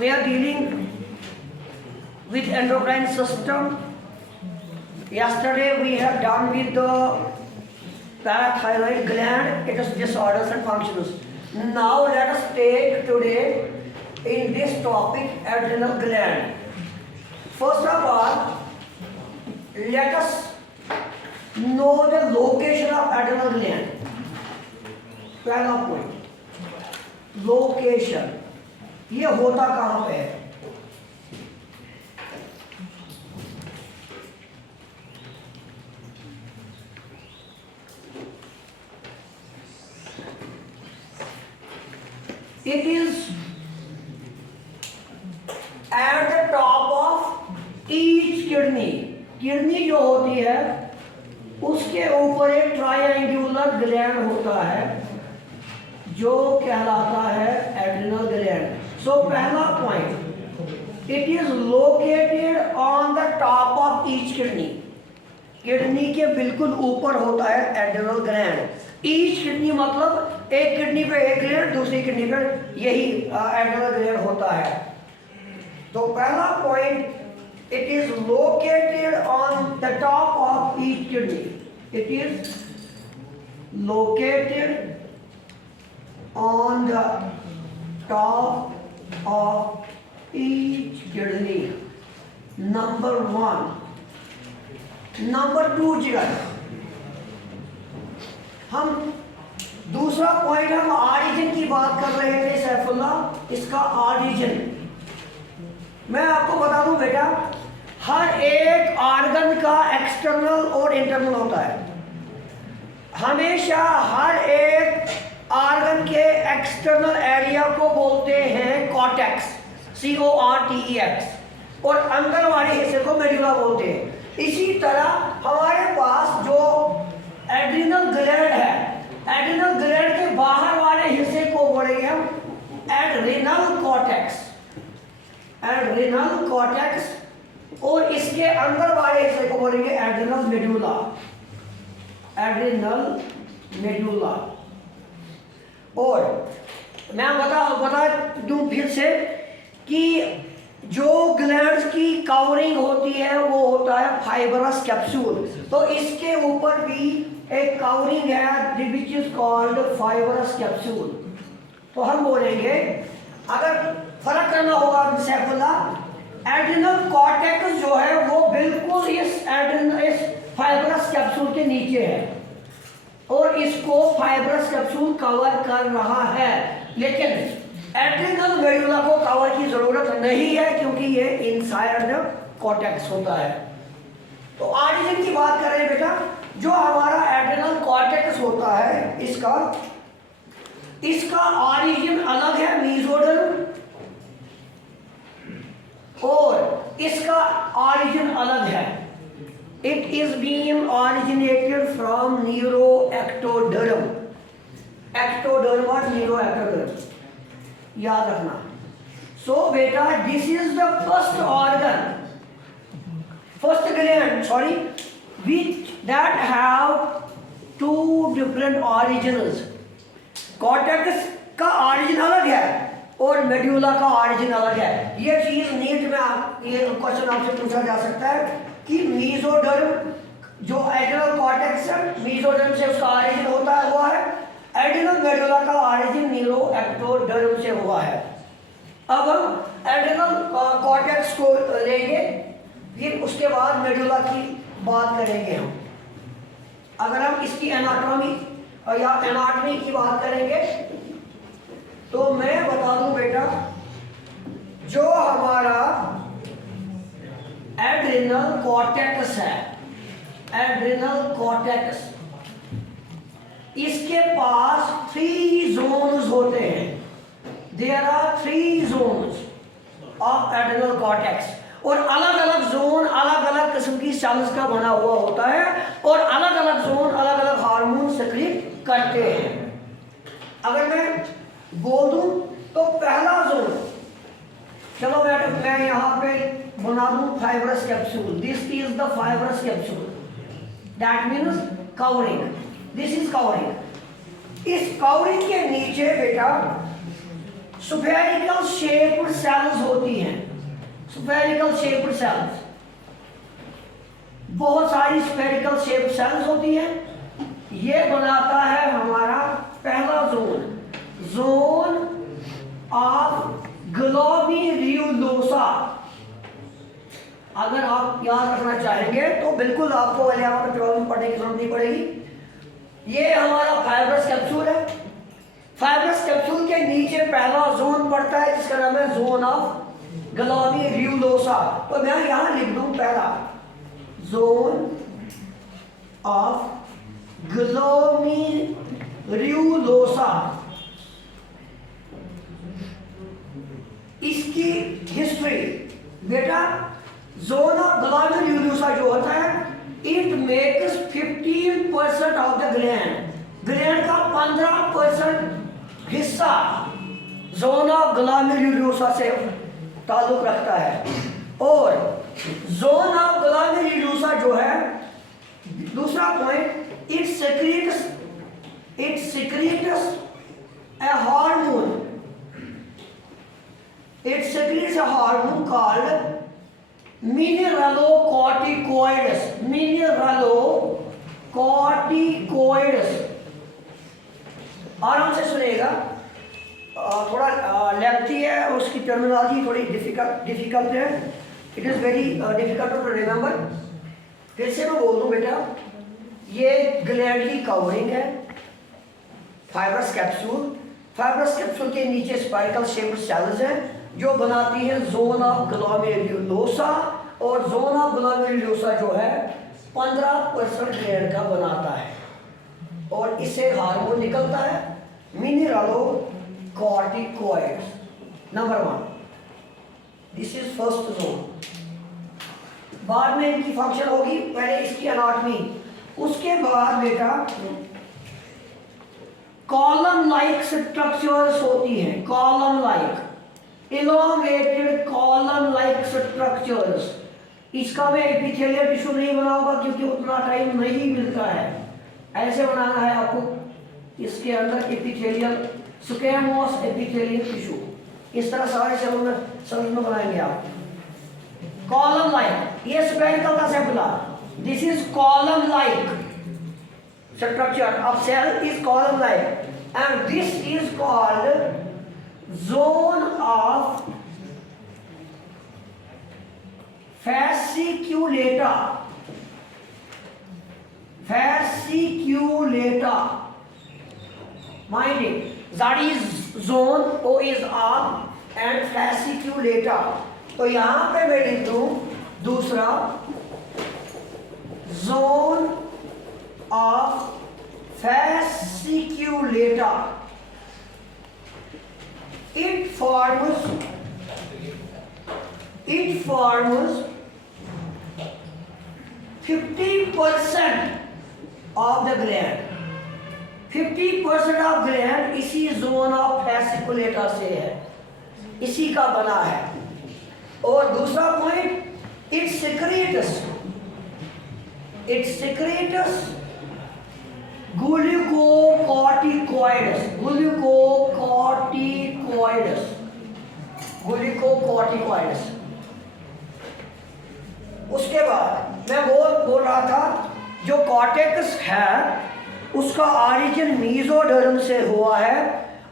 we are dealing with endocrine system. Yesterday we have done with the parathyroid gland, its disorders and functions. Now let us take today in this topic adrenal gland. First of all, let us know the location of adrenal gland. पहला point, location, ये होता कहाँ पे है? It is at the top of each kidney. Kidney जो होती है उसके ऊपर एक ट्रायंगुलर ग्लैंड होता है जो कहलाता है एड्रिनल ग्लैंड. सो पहला point, it is located on the top of each kidney. Kidney के बिल्कुल ऊपर होता है एड्रिनल ग्लैंड. ईच किडनी मतलब एक किडनी पे एक ग्लैंड, दूसरी किडनी पे यही एड्रिनल ग्लैंड होता है. तो पहला point, it is located on the top of each kidney. It is located on the top of each kidney. Number one. Number two जगह हम दूसरा पॉइंट, हम ऑरिजिन की बात कर रहे थे सैफुल्ला. इसका ऑरिजिन मैं आपको बता दूं बेटा, हर एक ऑर्गन का एक्सटर्नल और इंटरनल होता है. हमेशा हर एक ऑर्गन के एक्सटर्नल एरिया को बोलते हैं कॉर्टेक्स, CORTEX, और अंदर वाले हिस्से को मेडुला बोलते हैं. इसी तरह हमारे पास जो एड्रिनल ग्लैंड है, एड्रिनल ग्लैंड के बाहर वाले हिस्से को बोलेंगे हम एड्रिनल कॉर्टेक्स, एड्रिनल कॉर्टेक्स, और इसके अंदर वाले हिस्से को बोलेंगे एड्रिनल मेडुला, एड्रिनल मेडुला. और मैं बता दूं फिर से कि जो ग्लैंड्स की कवरिंग होती है वो होता है फाइबरस कैप्सूल. तो इसके ऊपर भी एक कवरिंग है विच इज कॉल्ड फाइबरस कैप्सूल. तो हम बोलेंगे, अगर फर्क करना होगा सैफुल्ला, एड्रिनल कॉर्टेक्स जो है वो बिल्कुल इस फाइबरस कैप्सूल के नीचे है और इसको फाइबरस कैप्सूल कवर कर रहा है. लेकिन एड्रिनल मेडुला को कवर की जरूरत नहीं है क्योंकि ये इनसाइड द कॉर्टेक्स होता है. तो ऑरिजिन की बात कर रहे हैं बेटा, जो हमारा एड्रिनल कॉर्टेक्स होता है इसका ऑरिजिन अलग है, मेसोडर्म, और इसका ऑरिजिन अलग है. It is being originated from neuroectoderm. Ectoderm और न्यूरोएक्टोडर्म याद रखना. सो बेटा, this is the first organ, first gland sorry which that have two different origins. Cortex का ऑरिजिन अलग है और मेडुला का ऑरिजिन अलग है. ये चीज नीट में ये क्वेश्चन आपसे पूछा जा सकता है कि मेसोडर्म जो एड्रिनल कॉर्टेक्स है, मेसोडर्म से उसका ऑरिजिन हुआ है, एड्रिनल मेडुला का ऑरिजिन न्यूरोएक्टोडर्म से हुआ है. अब हम एड्रिनल कॉर्टेक्स को लेंगे, फिर उसके बाद मेडुला की बात करेंगे हम. अगर हम इसकी एनाटॉमी या एनाटॉमी की बात करेंगे तो मैं बता दूं बेटा, जो हमारा एड्रिनल कॉर्टेक्स है, एड्रिनल कॉर्टेक्स, इसके पास 3 जोन्स होते हैं. There are 3 zones of adrenal cortex, और अलग अलग जोन अलग अलग किस्म की सेल्स का बना हुआ होता है और अलग अलग जोन अलग अलग हार्मोन सेक्रेट करते हैं. अगर मैं बोल दूं तो पहला जोन, चलो मैं यहाँ पे बना दूं fibrous capsule. This is the fibrous capsule, that means covering. This is covering. इस कवरिंग के नीचे बेटा स्फेरिकल शेप्ड सेल्स होती हैं, स्फेरिकल शेप्ड सेल्स, बहुत सारी स्फेरिकल शेप्ड सेल्स होती हैं। ये बनाता है हमारा पहला जोन, जोन ऑफ ग्लोमेरुलोसा। अगर आप याद रखना चाहेंगे तो बिल्कुल आपको प्रॉब्लम पढ़ने की जरूरत नहीं पड़ेगी। ये हमारा फाइब्रस कैप्सूल है, फाइब्रस कैप्सूल के नीचे पहला जोन पड़ता है जिसका नाम है जोन ऑफ ग्लोमेरुलोसा। तो मैं यहां लिख दूं पहला जोन ऑफ ग्लोमेरुलोसा। इसकी हिस्ट्री बेटा, जोन ऑफ ग्लोमेरुलोसा जो होता है it makes 15% of the gland का 15% हिस्सा जोन ऑफ ग्लोमेरुलोसा से ताल्लुक रखता है। और जोन ऑफ ग्लोमेरुलोसा जो है, दूसरा point, it secretes a hormone, it secretes a hormone called mineralocorticoids, mineralocorticoids। आराम से सुनिएगा, थोड़ा लेंथी है, उसकी टर्मिनोलॉजी थोड़ी डिफिकल्ट है, it is very difficult to remember. फिर से मैं बोल दूं बेटा, ये ग्लैंड की कवरिंग है, फाइब्रस कैप्सूल, फाइब्रस कैप्सूल के नीचे स्पाइरल शेप्ड सेल्स हैं जो बनाती हैं जोन ऑफ ग्लोमेरुलोसा। और जोन ऑफ ग्लोमेरुलोसा जो है 15% ग्लैंड का बनाता है और इससे हार्मोन निकलता है mineralocorticoids. Number 1, this is first zone. बाद में इनकी फंक्शन होगी, पहले इसकी एनाटॉमी, उसके बाद बेटा कॉलम लाइक स्ट्रक्चर्स होती हैं, column like, elongated column like structures. इसका मैं एपिथेलियल टिश्यू नहीं बनाऊंगा क्योंकि उतना टाइम नहीं मिलता है। ऐसे बनाना है आपको, इसके अंदर एपिथेलियल, स्क्वैमोस एपिथेलियल टिश्यू, इस तरह सारे सेल में बनाएंगे आप। कॉलम लाइक, ये स्फेरिकल का सेपुला, this is column like structure of cell is column like, and this is called zone of fasciculata, fasciculata, mind it, that is zone, O is arm and fasciculata। तो यहां पे मैं लिख दूं दूसरा zone of fasciculata। It forms 50% of the gland, 50% of gland इसी zone of fasciculata से है, इसी का बना है। और दूसरा पॉइंट, it secretes glucocorticoids। उसके बाद मैं बोल रहा था जो कॉर्टेक्स है उसका ऑरिजिन मीजोडर्म से हुआ है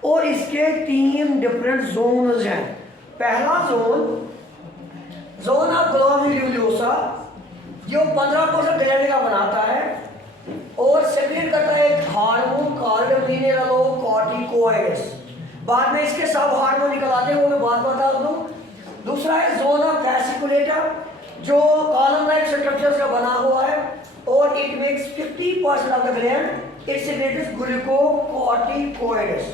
और इसके 3 डिफरेंट जोन्स हैं। पहला जोन ऑफ ग्लोमेरुलोसा जो 15% ग्लैंड का बनाता है और सेक्रेट करता है एक हार्मोन कॉल्ड मिनरलोकॉर्टिकॉइड्स। बाद में इसके सब हार्मोन निकल आते हैं, वो मैं बात बता दूं। दूसरा है जोन ऑफ फैसिकुलेटा जो कॉलम लाइक स्ट्रक्चर्स का बना हुआ है और it makes 50% of the gland, it secrets glucocorticoids.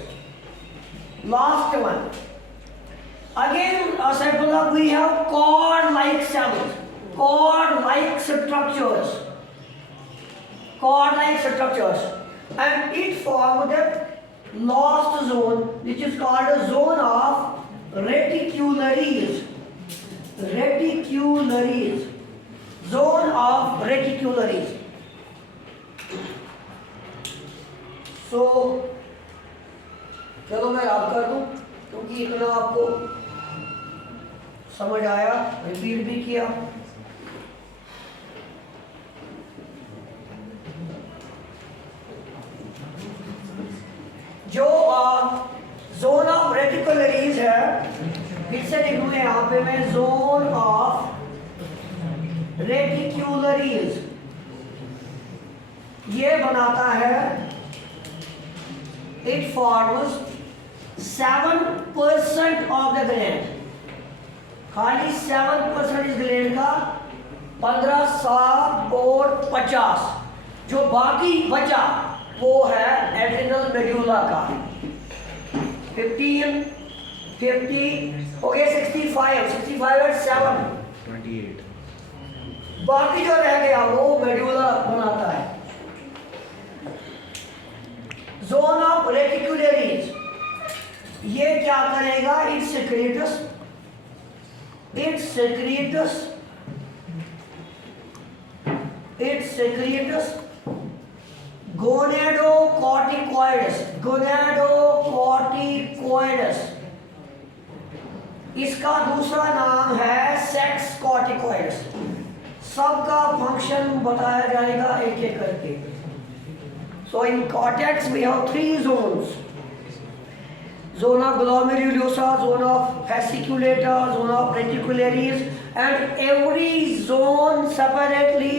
Last one, again we have cord like cells, cord like structures, and it formed the last zone which is called a zone of reticularies, zone of reticularies। So चलो मैं याद कर दूं क्योंकि सीखना आपको समझ आया, रिपीट भी किया। जो जोन ऑफ रेटिकुलरीज है, फिर से लिख लूँ यहाँ पे मैं, जोन ऑफ रेटिकुलरीज ये बनाता है, it forms 7% of the gland, खाली 7% इस ग्लैंड का, 15, 7 और 50, जो बाकी बचा वो है एड्रिनल मेडुला का। 15, 50 हो गया, 65 और 7 28। बाकी जो रह गया वो मेडुला बनाता है। जोन ऑफ रेटिकुलरीज ये क्या करेगा, इट secretes gonadoccorticoids। इसका दूसरा नाम है सेक्स कॉर्टिकॉइड्स। सबका फंक्शन बताया जाएगा एक एक करके। So in cortex we have 3 zones: zona glomerulosa, zona fasciculata, zona reticularis, and every zone separately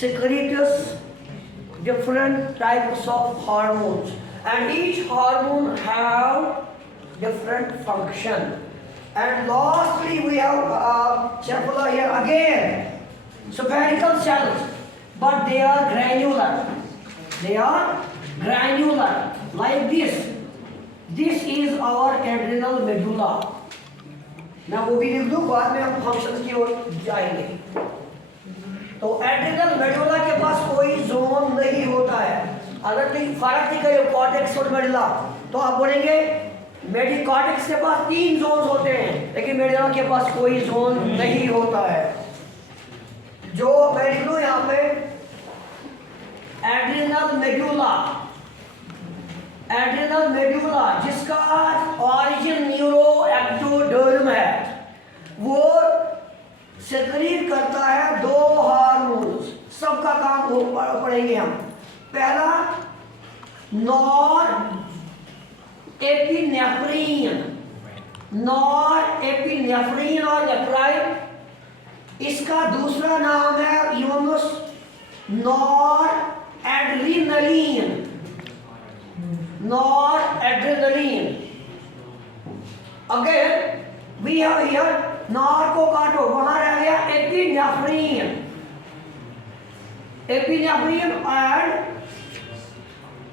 secretes different types of hormones, and each hormone have different function. And lastly we have cephala here again, spherical cells, but they are granular like this. This is our adrenal medulla। मैं वो भी लिख दूं, बाद में हम functions की ओर जाएंगे। तो एड्रिनल मेडुला के पास कोई जोन नहीं होता है। अगर कोई फर्क नहीं करे कॉर्टेक्स और मेडुला, तो आप बोलेंगे कॉर्टेक्स के पास 3 जोन्स होते हैं, लेकिन मेडुला के पास कोई जोन नहीं होता है। जो मैं लिख लूं यहाँ पे, एड्रिनल मेडुला जिसका ऑरिजिन न्यूरोएक्टोडर्म है, वो सेक्रीट करता है 2 हार्मोन्स। सबका काम वो पढ़ेंगे हम। पहला नॉर एपिनेफ्रीन और नेफ्राइन, इसका दूसरा नाम है यूमस nor adrenaline. Again we have here, nor को काटो, वहां रह गया एपिनेफ्रीन एंड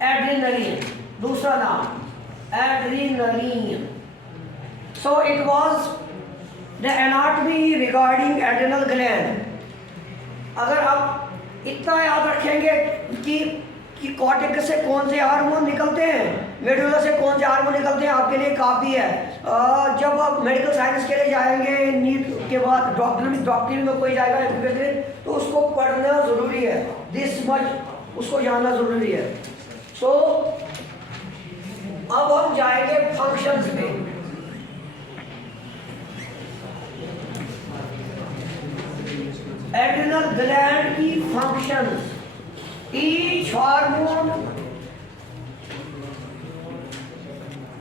एड्रेनलिन, दूसरा नाम adrenaline. So it was the anatomy regarding adrenal gland. अगर आप इतना याद रखेंगे कि कॉर्टेक्स से कौन से हार्मोन निकलते हैं, मेडुला से कौन से हार्मोन निकलते हैं, आपके लिए काफ़ी है। जब आप मेडिकल साइंस के लिए जाएंगे, नीट के बाद डॉक्टरी में कोई जाएगा तो उसको पढ़ना ज़रूरी है, दिस मच उसको जानना ज़रूरी है। सो अब हम जाएंगे फंक्शंस में। एड्रिनल ग्लैंड की functions, each hormone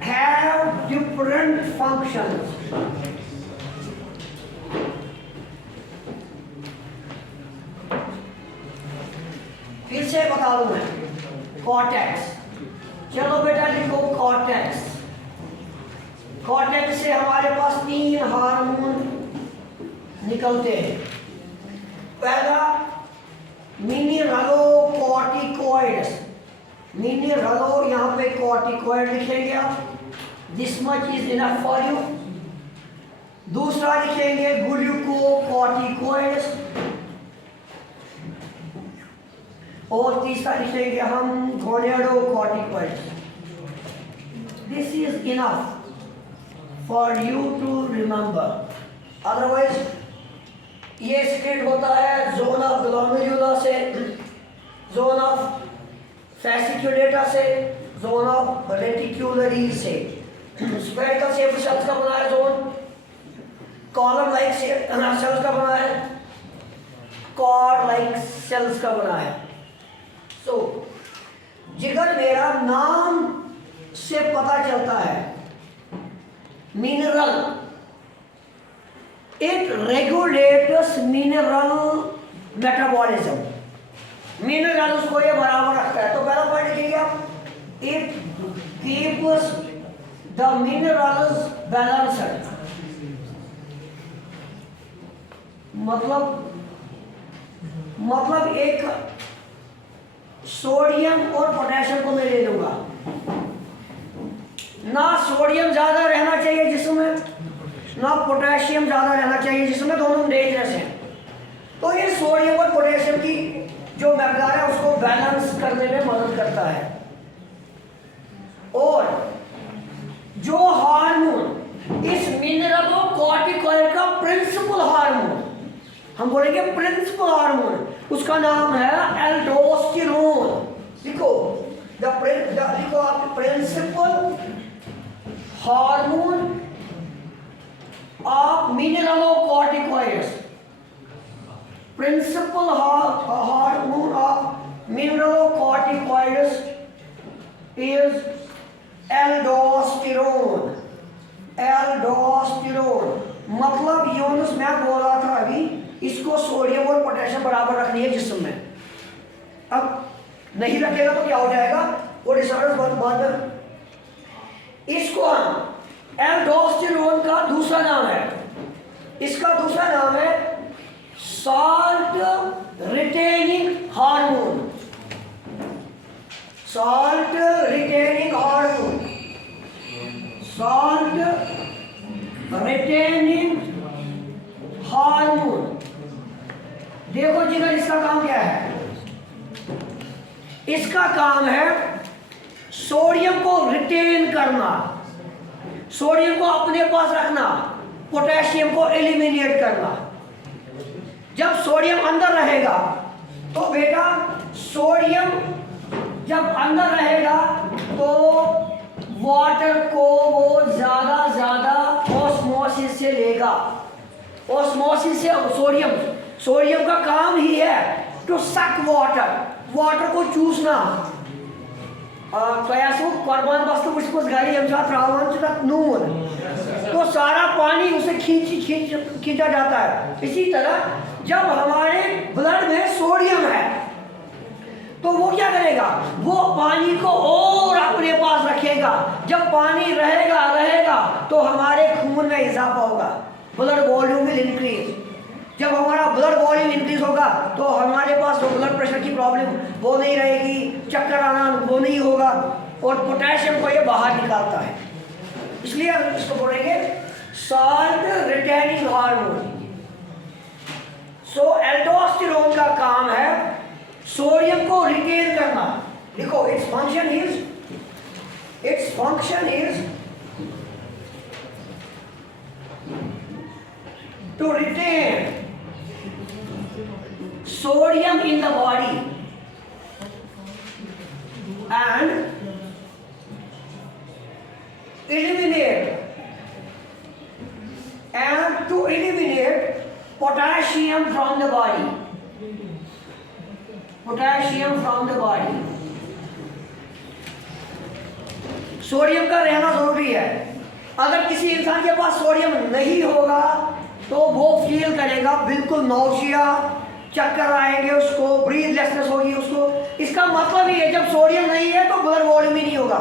have different functions। फिर से बता दूं मैं, कॉर्टेक्स, चलो बेटा लिखो कॉर्टेक्स। कॉर्टेक्स से हमारे पास 3 हार्मोन निकलते हैं। पहला मिनरलोकॉर्टिकॉइड्स, यहाँ पे कॉर्टिकॉइड लिखेंगे आप, this much is enough for you. दूसरा लिखेंगे ग्लूकोकॉर्टिकॉइड्स, और तीसरा लिखेंगे हम gonadocorticoids. This is enough for you to remember, otherwise ये स्प्लिट होता है जोन ऑफ ग्लोमेरुला से, जोन ऑफ फैसिक्युलेटा से, जोन ऑफ रेटिक्युलरी से। स्फेरिकल शेप सेल्स का बना है जोन, कॉलम लाइक सेल्स का बना है, कॉर्ड लाइक सेल्स का बना है। सो जिगर मेरा नाम से पता चलता है mineral, it regulates mineral metabolism, mineral उसको ये बराबर रखता है। तो पहला पॉइंट लिखिए आप, it keeps the minerals balanced, मतलब एक सोडियम और पोटेशियम को मैं ले लूंगा, ना सोडियम ज्यादा रहना चाहिए जिसमें, ना पोटेशियम ज्यादा रहना चाहिए जिसमें, दोनों डेंजरस हैं। तो ये सोडियम और पोटेशियम की जो मकदार है उसको बैलेंस करने में मदद करता है। और जो हार्मोन इस मिनरलोकॉर्टिकॉइड का प्रिंसिपल हार्मोन, हम बोलेंगे प्रिंसिपल हार्मोन, उसका नाम है एल्डोस्टेरोन। लिखो लिखो आप, principal hormone of mineralocorticoids, principal hormone of mineralocorticoids is aldosterone. Aldosterone मतलब यूनुस मैं बोल रहा था अभी, इसको सोडियम और पोटेशियम बराबर रखनी है जिस्म में। अब नहीं रखेगा तो क्या हो जाएगा, वो डिसऑर्डर्स बाद में। इसको हम एल्डोस्टेरोन का दूसरा नाम है, इसका दूसरा नाम है salt retaining hormone, salt retaining hormone, salt retaining hormone. देखो जी इसका काम क्या है, इसका काम है सोडियम को रिटेन करना, सोडियम को अपने पास रखना, पोटेशियम को एलिमिनेट करना। जब सोडियम अंदर रहेगा तो बेटा सोडियम जब अंदर रहेगा तो वाटर को वो ज्यादा ऑस्मोसिस से लेगा, ऑस्मोसिस से सोडियम का काम ही है टू सक वाटर को चूसना। नून तो सारा पानी उसे खींचा जाता है। इसी तरह जब हमारे ब्लड में सोडियम है तो वो क्या करेगा, वो पानी को और अपने पास रखेगा। जब पानी रहेगा तो हमारे खून में इजाफा होगा, ब्लड वॉल्यूम विल इंक्रीज। जब हमारा ब्लड वॉल्यूम इंक्रीज होगा तो हमारे पास जो ब्लड प्रेशर की प्रॉब्लम वो नहीं रहेगी, चक्कर आना वो नहीं होगा, और पोटेशियम को ये बाहर निकालता है। इसलिए हम इसको बोलेंगे साल्ट रिटेनिंग हार्मोन। सो एल्डोस्टेरोन का काम है सोडियम को रिटेन करना। देखो its function is to retain sodium in the body and eliminate potassium from the body, sodium का रहना जरूरी है। अगर किसी इंसान के पास सोडियम नहीं होगा तो वो फील करेगा बिल्कुल नौशिया, चक्कर आएंगे उसको, ब्रीथलेसनेस होगी उसको। इसका मतलब ही है जब सोडियम नहीं है तो ब्लड वॉल्यूम ही नहीं होगा,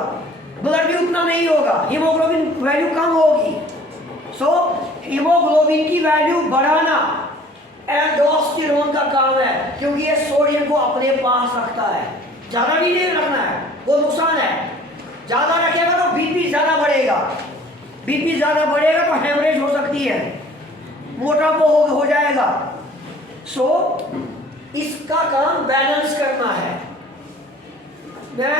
ब्लड भी उतना नहीं होगा, हीमोग्लोबिन वैल्यू कम होगी। सो हीमोग्लोबिन की वैल्यू बढ़ाना एल्डोस्टेरोन का काम है, क्योंकि ये सोडियम को अपने पास रखता है। ज़्यादा भी नहीं रखना है, वो नुकसान है। ज़्यादा रखेगा तो बीपी ज़्यादा बढ़ेगा, बीपी ज़्यादा बढ़ेगा तो हेमरेज हो सकती है, मोटापा हो जाएगा। सो इसका काम बैलेंस करना है। मैं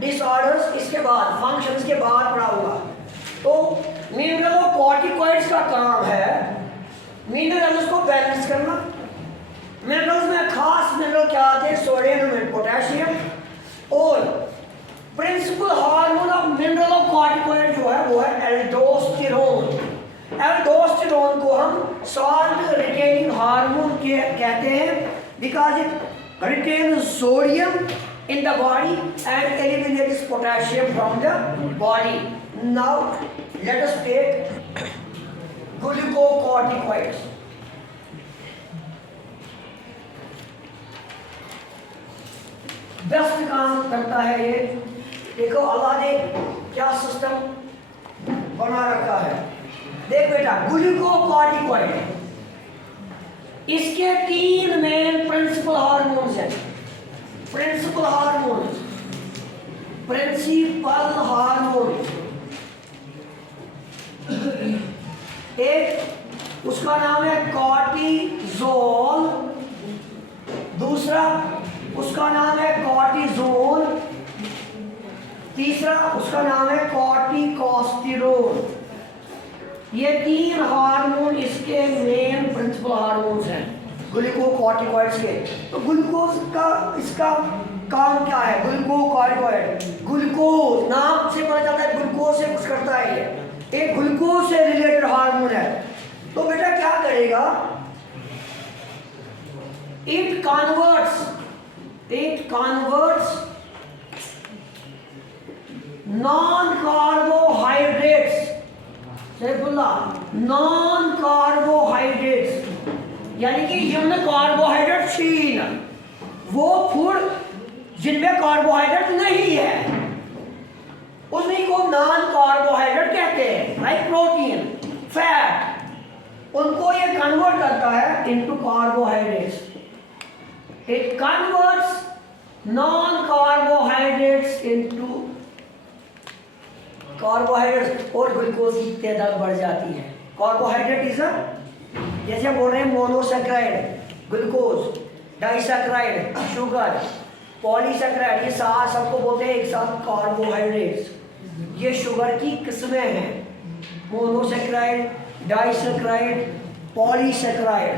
डिसऑर्डर्स इसके बाद, फंक्शंस के बाद पढ़ाऊंगा। तो मिनरलोकॉर्टिकॉइड्स का काम है मिनरल्स को बैलेंस करना। मिनरल्स में खास मिनरल क्या आते हैं, सोडियम एंड पोटेशियम। और principal hormone of mineral of corticoid जो है वो है एल्डोस्टेरोन। एल्डोस्टेरोन को हम सॉल्ट रिटेनिंग हार्मोन के कहते हैं because it retain sodium in the body and eliminates potassium from the body. Now let us take glucocorticoids. Best काम करता है ये। देखो अल्लाह ने क्या सिस्टम बना रखा है। देख बेटा, ग्लूकोकॉर्टिकॉइड इसके 3 मेन प्रिंसिपल हार्मोन्स हैं। प्रिंसिपल हार्मोन्स, प्रिंसिपल हार्मोन्स, एक उसका नाम है कॉर्टिजोल, दूसरा उसका नाम है कॉर्टिजोल, तीसरा उसका नाम है कॉर्टिकोस्टेरोल। ये 3 हार्मोन इसके मेन प्रिंसिपल हार्मोन्स हैं ग्लूकोकॉर्टिकॉइड्स के। तो ग्लूकोज का इसका काम क्या है? ग्लूकोकॉर्टिकॉइड, ग्लूकोज नाम से पता चलता है ग्लूकोज से कुछ करता है। ये एक ग्लूकोज से रिलेटेड हार्मोन है। तो बेटा क्या करेगा? It converts non carbohydrates, non carbohydrates यानी कि जिनमें कार्बोहाइड्रेट छीन, वो फूड जिनमें कार्बोहाइड्रेट नहीं है उन्हीं को नॉन कार्बोहाइड्रेट कहते हैं, लाइक प्रोटीन, फैट, उनको ये कन्वर्ट करता है into carbohydrates. It converts non carbohydrates into carbohydrates और ग्लूकोज की तादाद बढ़ जाती है। कार्बोहाइड्रेट इज जैसे बोल रहे हैं monosaccharide, glucose, disaccharide, sugar, polysaccharide, ये साथ सबको बोलते हैं एक साथ कार्बोहाइड्रेट्स। ये शुगर की किस्में हैं, monosaccharide, disaccharide, polysaccharide.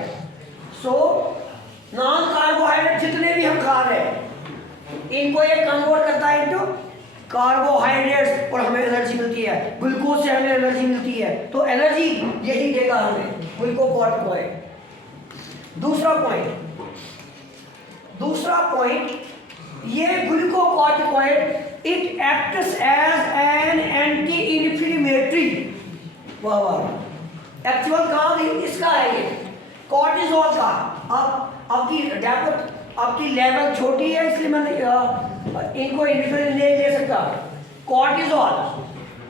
So non carbohydrate जितने भी हम खा रहे हैं इनको ये कन्वर्ट करता है इनटू कार्बोहाइड्रेट्स और हमें एनर्जी मिलती है। ग्लूकोज से हमें एनर्जी मिलती है, तो एनर्जी यही देगा हमें ग्लूकोकॉर्टिकॉइड। दूसरा पॉइंट ये glucocorticoid it acts as an anti inflammatory. वाह वाह, एक्चुअल काम इसका है ये कॉर्टिजोल का। आपकी लेवल छोटी है इसलिए मैंने इनको इन्फ्लेमेटरी नहीं ले सकता। कॉर्टिजोल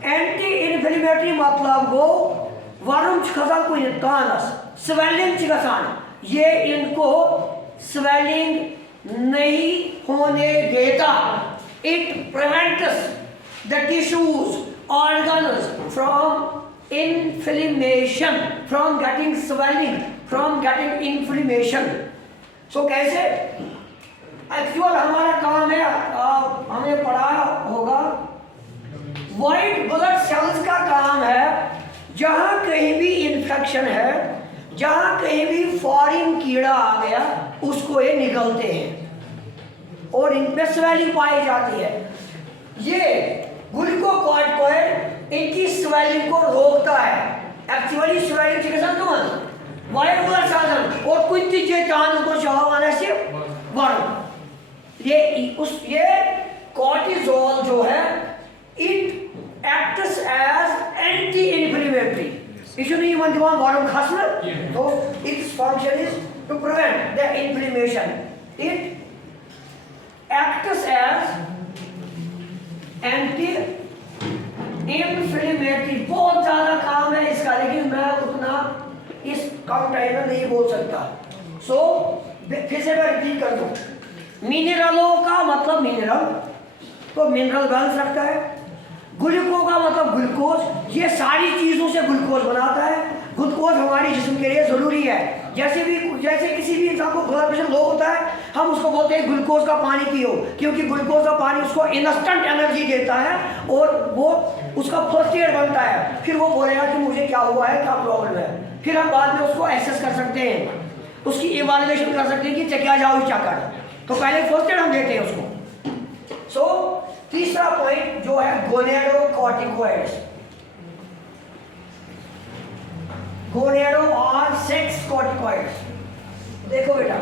एंटी इन्फ्लेमेटरी मतलब वो वरुम खजा को कानस स्वेलिंग गसान, ये इनको स्वेलिंग नहीं होने देता। It prevents the tissues organs from inflammation, from getting swelling, from getting inflammation. So कैसे? एक्चुअल हमारा काम है, हमने पढ़ा होगा, व्हाइट ब्लड सेल्स का काम है जहाँ कहीं भी इन्फेक्शन है, जहाँ कहीं भी फॉरेन कीड़ा आ गया उसको ये निगलते हैं और इनमें स्वेलिंग पाई जाती है। ये ग्लूकोकॉर्टिकॉइड इनकी स्वेलिंग को रोकता है। एक्चुअली स्वेलिंग चिकित्सा वाइट ब्लड सेल्स और कुछ चीजें चांद को चाहवाने से वरुण ये कॉर्टिजोल जो है it acts as anti inflammatory. इसलिए even the one khasna, so its function is to prevent the inflammation. It acts as anti-inflammatory। बहुत ज़्यादा काम है इसका, लेकिन मैं उतना इस कम टाइम में नहीं बोल सकता। सो फिर से मैं रिपीट कर दूँ, मिनरलों का मतलब मिनरल, तो मिनरल बैलेंस रखता है। ग्लूको का मतलब ग्लूकोज, ये सारी चीज़ों से ग्लूकोज बनाता है। ग्लूकोज हमारी जिस्म के लिए ज़रूरी है। जैसे किसी भी इंसान को ब्लड प्रेशर लो होता है, हम उसको बोलते हैं ग्लूकोज का पानी पियो, क्योंकि ग्लूकोज का पानी उसको इंस्टेंट एनर्जी देता है और वो उसका फर्स्ट एड बनता है। फिर वो बोलेगा कि मुझे क्या हुआ है, क्या प्रॉब्लम है। फिर हम बाद में उसको एसेस कर सकते हैं, उसकी इवैल्यूएशन कर सकते हैं कि क्या जाओ क्या कर। तो पहले फर्स्ट एड हम देते हैं उसको। सो तीसरा पॉइंट जो है गोनेडोकॉर्टिकॉइड्स, गोनेडो और सेक्स कॉर्टिकॉइड्स। देखो बेटा,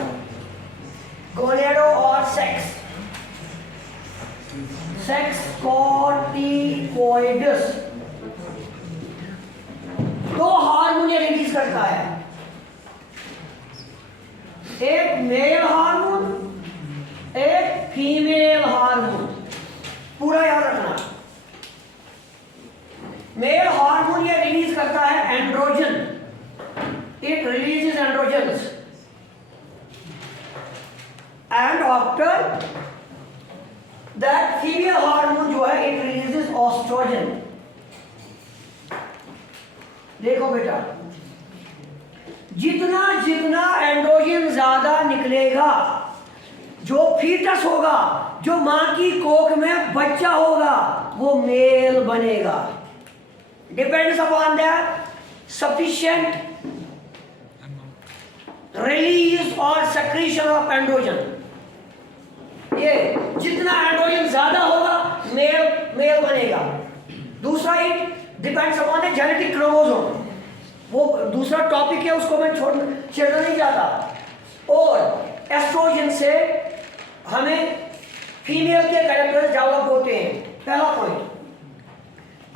गोनेडो और सेक्स कॉर्टिकॉइड्स दो हार्मोन ये रिलीज करता है, एक मेल हार्मोन, एक फीमेल हार्मोन। पूरा याद रखना, मेल हार्मोन ये रिलीज करता है androgen, it releases androgens, and after that female hormone जो है इट रिलीजेस ऑस्ट्रोजन। देखो बेटा, जितना जितना एंड्रोजन ज्यादा निकलेगा, जो फीटस होगा, जो मां की कोख में बच्चा होगा, वो मेल बनेगा। Depends upon the sufficient release और सेक्रीशन ऑफ एंड्रोजन। ये जितना एंड्रोजन ज्यादा होगा मेल बनेगा। दूसरा, it depends upon the genetic chromosome, वो दूसरा टॉपिक है, उसको मैं छेड़ना नहीं चाहता। और एस्ट्रोजन से हमें फीमेल के कैरेक्टर्स डेवलप होते हैं। पहला पॉइंट,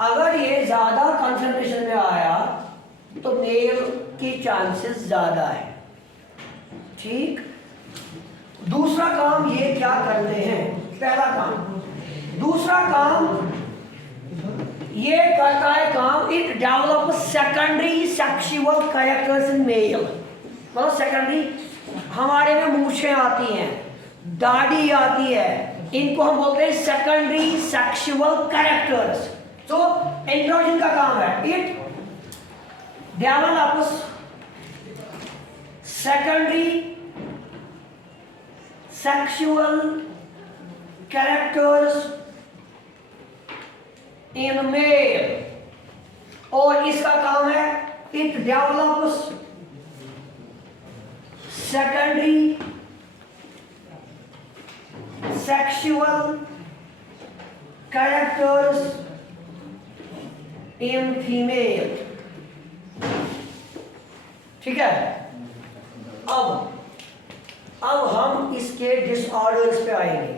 अगर ये ज्यादा कंसंट्रेशन में आया तो मेल की चांसेस ज्यादा है, ठीक। दूसरा काम ये क्या करते हैं, पहला काम। दूसरा काम ये करता है काम, it develop secondary sexual characters in male. मतलब सेकेंडरी, हमारे में मूछें आती हैं, दाढ़ी आती है, इनको हम बोलते हैं सेकेंडरी सेक्सुअल कैरेक्टर्स। तो एंड्रोजन का काम है, it develops secondary sexual characters in male, और इसका काम है it develops secondary sexual characters in female. ठीक है, अब हम इसके डिसऑर्डर्स पे आएंगे,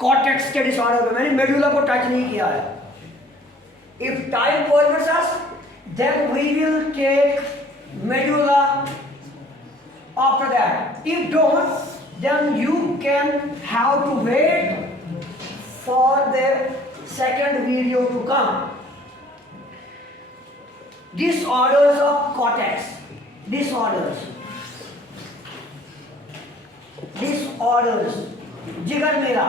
कॉर्टेक्स के डिसऑर्डर पे। मैंने मेडुला को टच नहीं किया है। If time permits us, then we will take medulla after that. If don't, then you can have to wait for the second video to come. Disorders of cortex. Disorders. जिगर मेरा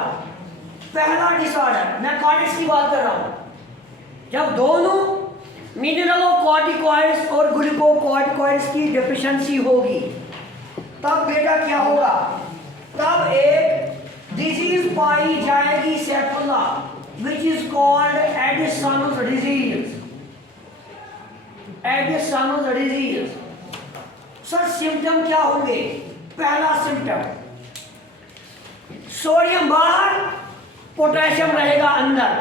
पहला disorder, मैं cortex की बात कर रहा हूं। जब दोनों मिनरलोकॉर्टिकॉइड्स और ग्लूकोकॉर्टिकॉइड्स की डेफिशिएंसी होगी, तब बेटा क्या होगा, तब एक डिजीज पाई जाएगी सेफुला, which is called Addison's disease. Addison's disease. Sir symptom क्या होंगे? पहला सिम्टम, सोडियम बाहर, पोटेशियम रहेगा अंदर,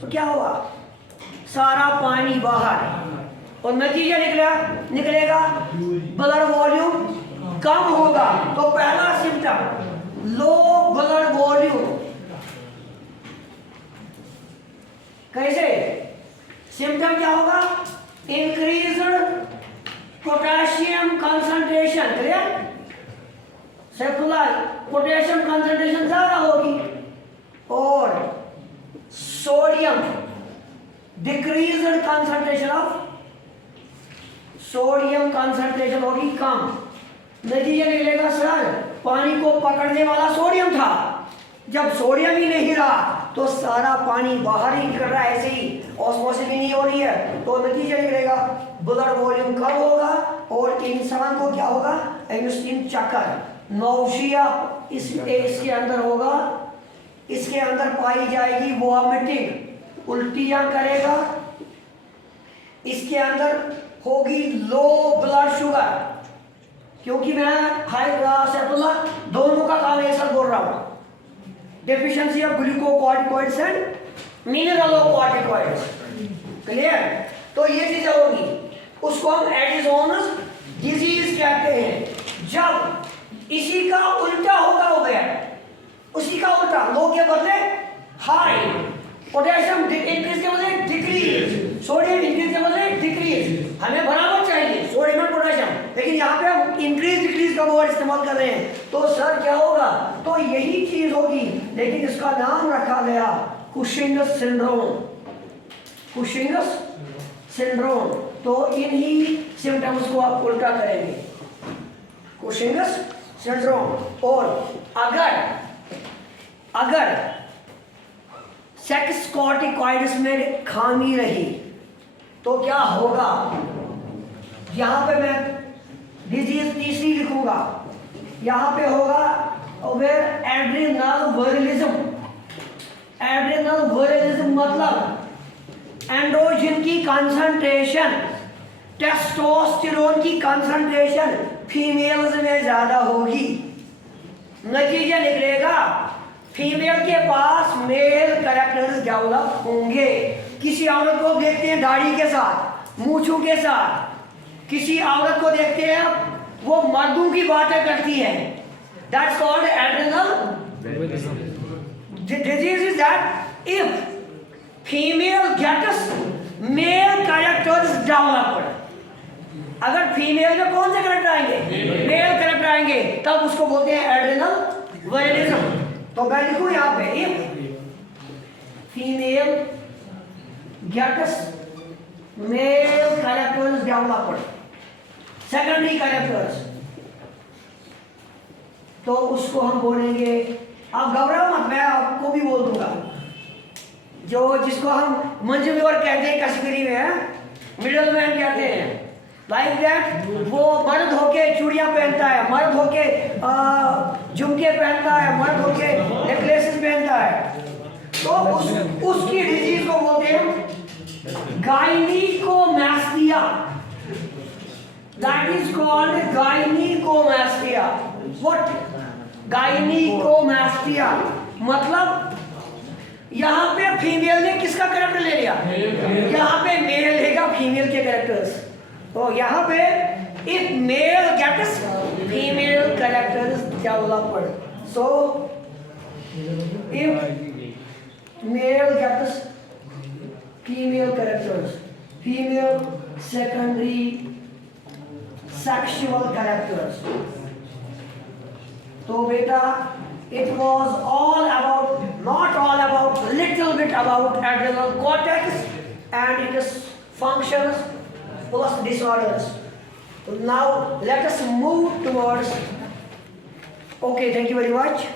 तो क्या होगा, सारा पानी बाहर, और नतीजा निकलेगा ब्लड वॉल्यूम कम होगा। तो पहला सिम्टम लो ब्लड वॉल्यूम। कैसे सिम्टम क्या होगा, इंक्रीज्ड पोटेशियम कंसंट्रेशन। क्लियर, सेफुला पोटेशियम कंसंट्रेशन ज्यादा होगी, और sodium decreased concentration of sodium concentration होगी कम। नतीजा निकलेगा सर पानी को पकड़ने वाला सोडियम था, जब सोडियम ही नहीं रहा तो सारा पानी बाहर ही निकल रहा है, ऐसे ही ऑस्मोसिस भी नहीं हो रही है, तो नतीजा निकलेगा ब्लड वॉल्यूम कम होगा, और इंसान को क्या होगा, एंजियोस्पर्म चक्कर, नौशिया इसके अंदर होगा, इसके अंदर पाई जाएगी वॉमिटिंग, उल्टियां करेगा, इसके अंदर होगी लो ब्लड शुगर, क्योंकि मैं दोनों का काम एक साथ बोल रहा हूं, deficiency of glucocorticoids and mineralocorticoids. Clear? तो ये चीजें होगी, उसको हम एडिसोनस डिजीज कहते हैं। जब इसी का उल्टा होगा हो गया, उसी का उल्टा, लो के बदले हाई, पोटेशियम इंक्रीज के बदले डिक्रीज, सोडियम इंक्रीज के बदले डिक्रीज। हमें बराबर चाहिए सोडियम और पोटेशियम, लेकिन यहाँ पे हम इंक्रीज डिक्रीज का वर्ड इस्तेमाल कर रहे हैं। तो सर क्या होगा? तो यही चीज होगी, लेकिन इसका नाम रखा गया कुशिंगस सिंड्रोम। कुशिंगस सिंड्रोम। तो इन्हीं सिम्टम्स को आप उल्टा करेंगे, कुशिंगस सिंड्रोम। और अगर सेक्स कॉर्टिकॉइड्स में खामी रही तो क्या होगा? यहां पे मैं डिजीज तीसरी लिखूंगा, यहां पे होगा वेयर एड्रिनल वायरलिज्म। एड्रिनल वायरलिज्म मतलब एंड्रोजन की कंसंट्रेशन, टेस्टोस्टेरोन की कंसंट्रेशन फीमेल्स में ज्यादा होगी। नतीजा निकलेगा फीमेल के पास मेल कैरेक्टर्स डेवलप होंगे। किसी औरत को देखते हैं दाढ़ी के साथ, मूंछों के साथ, किसी औरत को देखते हैं वो मर्दों की बातें करती है, that's called adrenal disease. Is that if female gets male characters developed, अगर फीमेल में कौन से कैरेक्टर आएंगे? मेल कैरेक्टर आएंगे, तब उसको बोलते हैं एड्रिनल वायरलिज्म। तो मैं लिखूं यहां पे if female gets male characters developed, secondary characters, तो उसको हम बोलेंगे, आप घबराओ मत, मैं आपको भी बोल दूंगा, जिसको हम मंजूर कहते हैं कश्मीरी में, मिडल मैन कहते हैं, लाइक दैट। वो मर्द होके चूड़ियां पहनता है, मर्द होके झुमके पहनता है, मर्द होके नेकलेसेस पहनता है, तो उसकी डिजीज को बोलते हैं gynaecomastia. That is called gynaecomastia. What? Gynaecomastia मतलब यहां पे फीमेल ने किसका कैरेक्टर ले लिया? यहां पे मेल लेगा फीमेल के कैरेक्टर्स। तो यहाँ पे if male gets female characters developed, so if male gets female characters, female secondary sexual characters, तो बेटा it was all about, not all about, little bit about adrenal cortex and its functions plus disorders. So now let us move towards, okay, thank you very much.